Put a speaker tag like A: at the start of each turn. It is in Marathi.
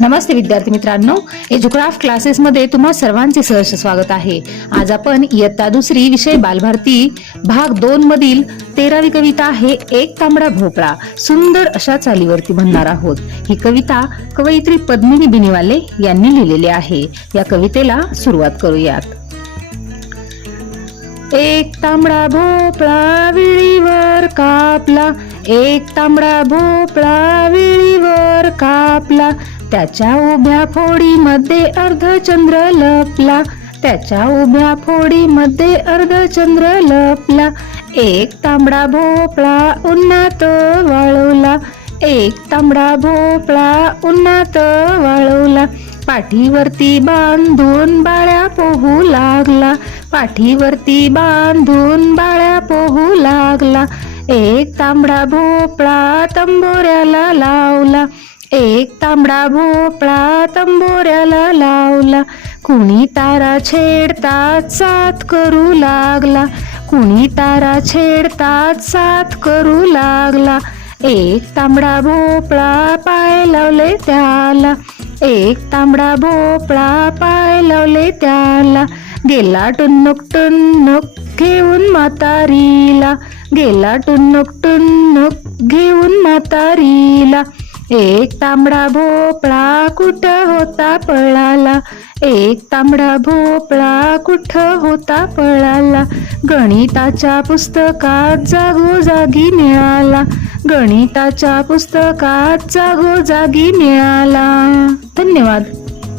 A: नमस्ते विद्यार्थी मित्रांनो. एज्युक्राफ्ट क्लासेसमध्ये तुम्हा सर्वांचे सहर्ष स्वागत आहे. आज आपण इयत्ता दुसरी विषय बालभारती भाग दोन मधील तेरावी कविता आहे एक तांबडा भोपळा सुंदर अशा चालीवरती म्हणणार आहोत. ही कविता कवयित्री पद्मिनी बिनीवाले यांनी लिहिलेली आहे. या कवितेला सुरुवात करूयात. एक तांबडा भोपळा विळीवर कापला. एक तांबडा भोपळा विळीवर कापला. त्याच्या उभ्या फोडीमध्ये अर्धचंद्र लपला. त्याच्या उभ्या फोडीमध्ये अर्धचंद्र लपला. एक तांबडा भोपळा उन्हात वाळवला. एक तांबडा भोपळा उन्हात वाळवला. पाठीवरती बांधून बाळ्या पोहू पाठीवरती बांधून बाळ्या पोहू लागला. एक तांबडा भोपळा तंबोऱ्याला लावला. एक तांबडा भोपळा तंबोऱ्याला लावला. कुणी तारा छेडतात साथ करू लागला. कुणी तारा छेडतात साथ करू लागला. एक तांबडा भोपळा पाय लावले त्याला. एक तांबडा भोपळा पाय लावले त्याला. गेला टुन्नुक टुन्नुक घेऊन म्हातारीला. गेला टुन्नुक टुन्नुक घेऊन म्हातारीला. एक तांबडा भोपळा कुठं होता पळाला? एक तांबडा भोपळा कुठं होता पळाला? गणिताच्या पुस्तकात जागोजागी मिळाला. गणिताच्या पुस्तकात जागोजागी मिळाला. धन्यवाद.